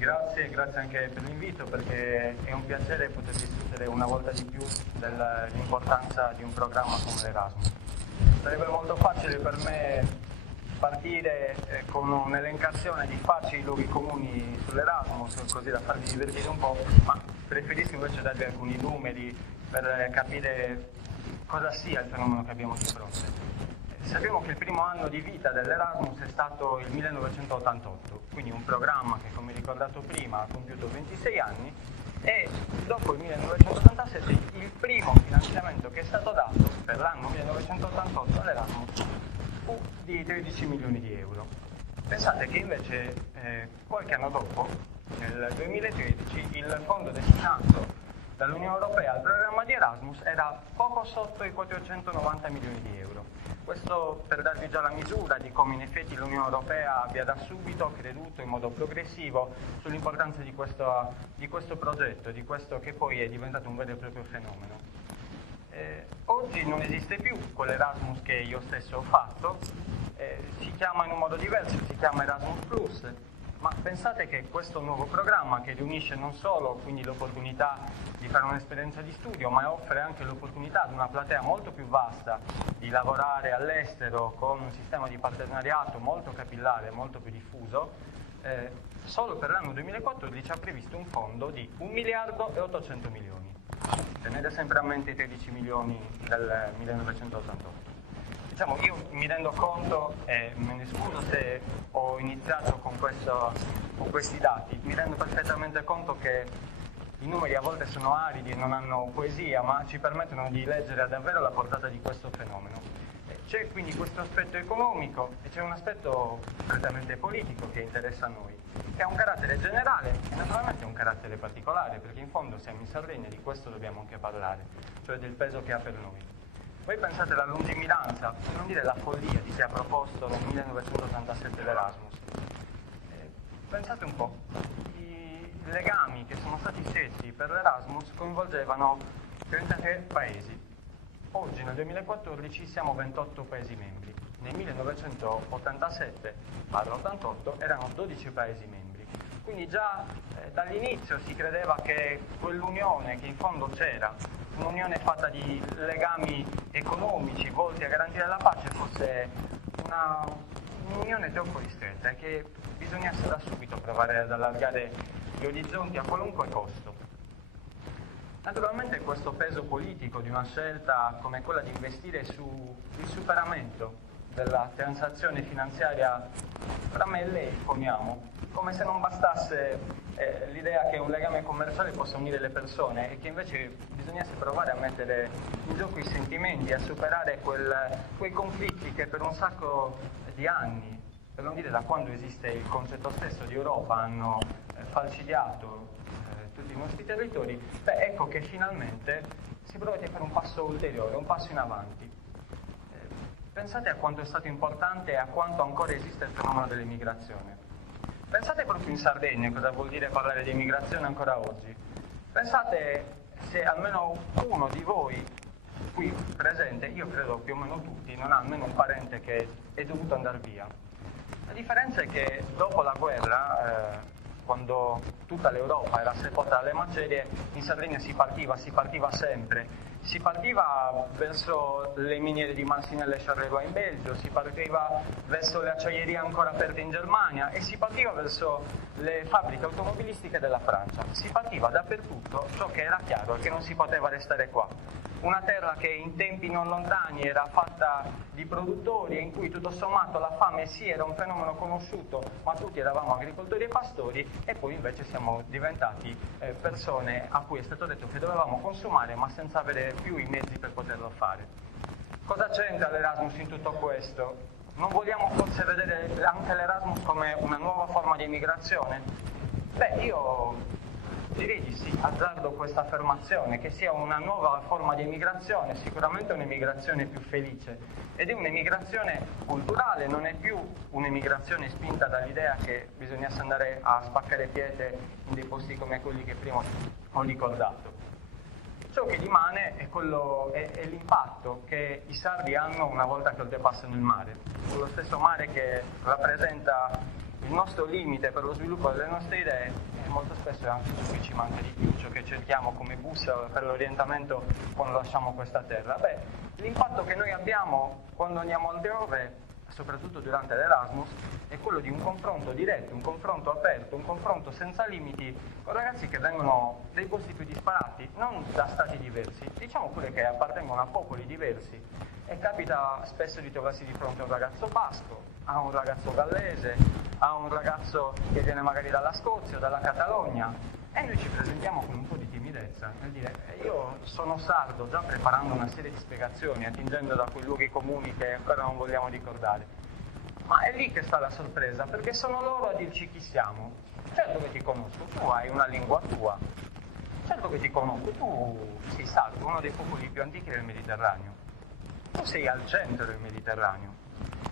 grazie anche per l'invito, perché è un piacere poter discutere una volta di più dell'importanza di un programma come l'Erasmus. Sarebbe molto facile per me partire con un'elencazione di facili luoghi comuni sull'Erasmus, così da farvi divertire un po', ma preferisco invece darvi alcuni numeri per capire cosa sia il fenomeno che abbiamo di fronte. Sappiamo che il primo anno di vita dell'Erasmus è stato il 1988, quindi un programma che, come ricordato prima, ha compiuto 26 anni, e dopo il 1987 il primo finanziamento che è stato dato per l'anno 1988 all'Erasmus fu di 13 milioni di euro. Pensate che invece qualche anno dopo, nel 2013, il fondo destinato dall'Unione Europea al programma di Erasmus era poco sotto i 490 milioni di euro. Questo per darvi già la misura di come in effetti l'Unione Europea abbia da subito creduto in modo progressivo sull'importanza di questo progetto, di questo che poi è diventato un vero e proprio fenomeno. Oggi non esiste più quell'Erasmus che io stesso ho fatto, si chiama in un modo diverso, si chiama Erasmus Plus, ma pensate che questo nuovo programma, che riunisce non solo quindi l'opportunità di fare un'esperienza di studio, ma offre anche l'opportunità ad una platea molto più vasta di lavorare all'estero con un sistema di partenariato molto capillare, molto più diffuso, solo per l'anno 2014 ha previsto un fondo di 1 miliardo e 800 milioni. Tenete sempre a mente i 13 milioni del 1988. Diciamo, io mi rendo conto, e me ne scuso se ho iniziato con questi dati, mi rendo perfettamente conto che i numeri a volte sono aridi e non hanno poesia, ma ci permettono di leggere davvero la portata di questo fenomeno. C'è quindi questo aspetto economico e c'è un aspetto prettamente politico che interessa a noi, che ha un carattere generale e naturalmente un carattere particolare, perché in fondo siamo in Sardegna e di questo dobbiamo anche parlare, cioè del peso che ha per noi. Voi pensate alla lungimiranza, per non dire la follia di chi ha proposto nel 1987 l'Erasmus. Pensate un po', i legami che sono stati stessi per l'Erasmus coinvolgevano 33 paesi. Oggi, nel 2014, siamo 28 paesi membri. Nel 1987-88 erano 12 paesi membri. Quindi già dall'inizio si credeva che quell'unione che in fondo c'era, un'unione fatta di legami economici volti a garantire la pace, fosse un'unione troppo ristretta e che bisognasse da subito provare ad allargare gli orizzonti a qualunque costo. Naturalmente questo peso politico di una scelta come quella di investire sul superamento della transazione finanziaria tra me e lei, poniamo, come se non bastasse l'idea che un legame commerciale possa unire le persone e che invece bisognasse provare a mettere in gioco i sentimenti, a superare quei conflitti che per un sacco di anni, per non dire da quando esiste il concetto stesso di Europa, hanno falcidiato tutti i nostri territori. Beh, ecco che finalmente si prova a fare un passo ulteriore, un passo in avanti. Pensate a quanto è stato importante e a quanto ancora esiste il fenomeno dell'immigrazione. Pensate proprio in Sardegna cosa vuol dire parlare di immigrazione ancora oggi. Pensate se almeno uno di voi qui presente, io credo più o meno tutti, non ha almeno un parente che è dovuto andare via. La differenza è che dopo la guerra, quando tutta l'Europa era sepolta dalle macerie, in Sardegna si partiva sempre. Si partiva verso le miniere di Mansinello e Charleroi in Belgio, si partiva verso le acciaierie ancora aperte in Germania e si partiva verso le fabbriche automobilistiche della Francia. Si partiva dappertutto, ciò che era chiaro è che non si poteva restare qua. Una terra che in tempi non lontani era fatta di produttori e in cui tutto sommato la fame sì era un fenomeno conosciuto, ma tutti eravamo agricoltori e pastori, e poi invece siamo diventati persone a cui è stato detto che dovevamo consumare ma senza avere più i mezzi per poterlo fare. Cosa c'entra l'Erasmus in tutto questo? Non vogliamo forse vedere anche l'Erasmus come una nuova forma di immigrazione? Beh, io direi di sì, azzardo questa affermazione, che sia una nuova forma di emigrazione, sicuramente un'emigrazione più felice, ed è un'emigrazione culturale, non è più un'emigrazione spinta dall'idea che bisognasse andare a spaccare pietre in dei posti come quelli che prima ho ricordato. Ciò che rimane è l'impatto che i sardi hanno una volta che oltrepassano il mare, quello stesso mare che rappresenta il nostro limite per lo sviluppo delle nostre idee e molto spesso è anche ciò che ci manca di più, ciò che cerchiamo come bussola per l'orientamento quando lasciamo questa terra. Beh, l'impatto che noi abbiamo quando andiamo altrove, soprattutto durante l'Erasmus, è quello di un confronto diretto, un confronto aperto, un confronto senza limiti con ragazzi che vengono dai posti più disparati, non da stati diversi, diciamo pure che appartengono a popoli diversi, e capita spesso di trovarsi di fronte a un ragazzo basco, a un ragazzo gallese, a un ragazzo che viene magari dalla Scozia, dalla Catalogna, e noi ci presentiamo con un po' di timidezza nel dire io sono sardo, già preparando una serie di spiegazioni, attingendo da quei luoghi comuni che ancora non vogliamo ricordare. Ma è lì che sta la sorpresa, perché sono loro a dirci chi siamo. Certo che ti conosco, tu hai una lingua tua. Certo che ti conosco, tu sei sardo, uno dei popoli più antichi del Mediterraneo. Tu sei al centro del Mediterraneo.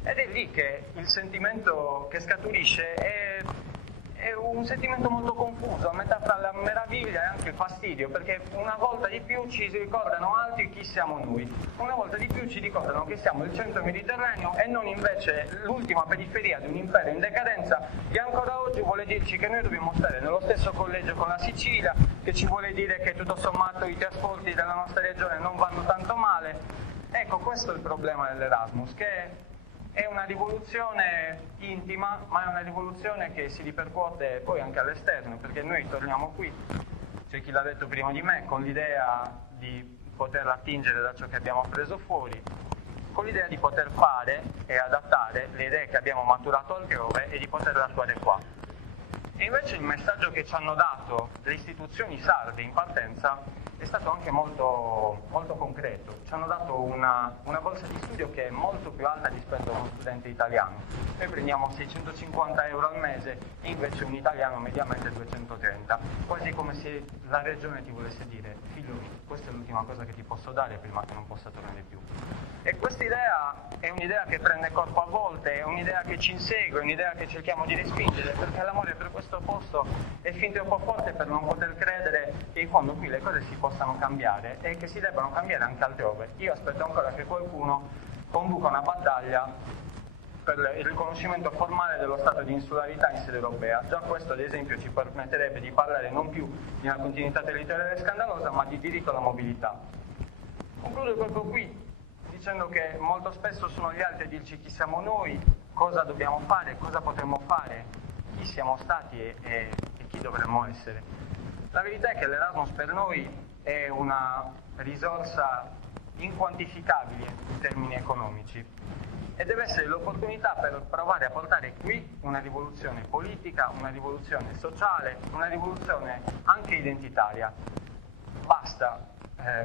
Ed è lì che il sentimento che scaturisce è un sentimento molto confuso, a metà fra la meraviglia e anche il fastidio, perché una volta di più ci ricordano altri chi siamo noi, una volta di più ci ricordano che siamo il centro mediterraneo e non invece l'ultima periferia di un impero in decadenza che ancora oggi vuole dirci che noi dobbiamo stare nello stesso collegio con la Sicilia, che ci vuole dire che tutto sommato i trasporti della nostra regione non vanno tanto male. Ecco, questo è il problema dell'Erasmus, che è una rivoluzione intima, ma è una rivoluzione che si ripercuote poi anche all'esterno, perché noi torniamo qui, c'è chi l'ha detto prima di me, con l'idea di poter attingere da ciò che abbiamo preso fuori, con l'idea di poter fare e adattare le idee che abbiamo maturato altrove e di poterle attuare qua. E invece il messaggio che ci hanno dato le istituzioni sarde in partenza è stato anche molto concreto. Ci hanno dato una borsa di studio che è molto più alta rispetto a uno studente italiano. Noi prendiamo 650 euro al mese e invece un italiano mediamente 230, quasi come se la regione ti volesse dire figlio, questa è l'ultima cosa che ti posso dare prima che non possa tornare più. E questa idea è un'idea che prende corpo a volte, è un'idea che ci insegue, è un'idea che cerchiamo di respingere, perché l'amore per questo posto è fin troppo forte per non poter credere che in fondo qui le cose si possano cambiare e che si debbano cambiare anche altrove. Io aspetto ancora che qualcuno conduca una battaglia per il riconoscimento formale dello stato di insularità in sede europea. Già questo, ad esempio, ci permetterebbe di parlare non più di una continuità territoriale scandalosa, ma di diritto alla mobilità. Concludo proprio qui, dicendo che molto spesso sono gli altri a dirci chi siamo noi, cosa dobbiamo fare, cosa potremmo fare, chi siamo stati e chi dovremmo essere. La verità è che l'Erasmus per noi è una risorsa inquantificabile in termini economici e deve essere l'opportunità per provare a portare qui una rivoluzione politica, una rivoluzione sociale, una rivoluzione anche identitaria. Basta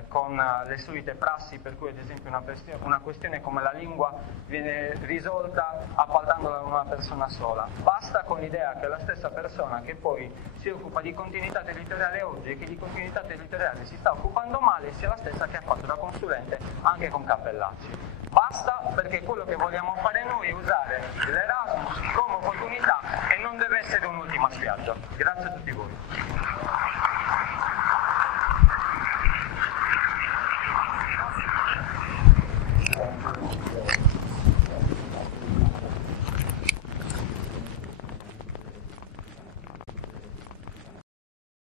con le solite prassi per cui ad esempio una questione come la lingua viene risolta appaltandola a una persona sola. Basta con l'idea che la stessa persona che poi si occupa di continuità territoriale oggi e che di continuità territoriale si sta occupando male sia la stessa che ha fatto da consulente anche con Cappellacci. Basta, perché quello che vogliamo fare noi è usare l'Erasmus come opportunità e non deve essere un'ultima spiaggia. Grazie a tutti voi.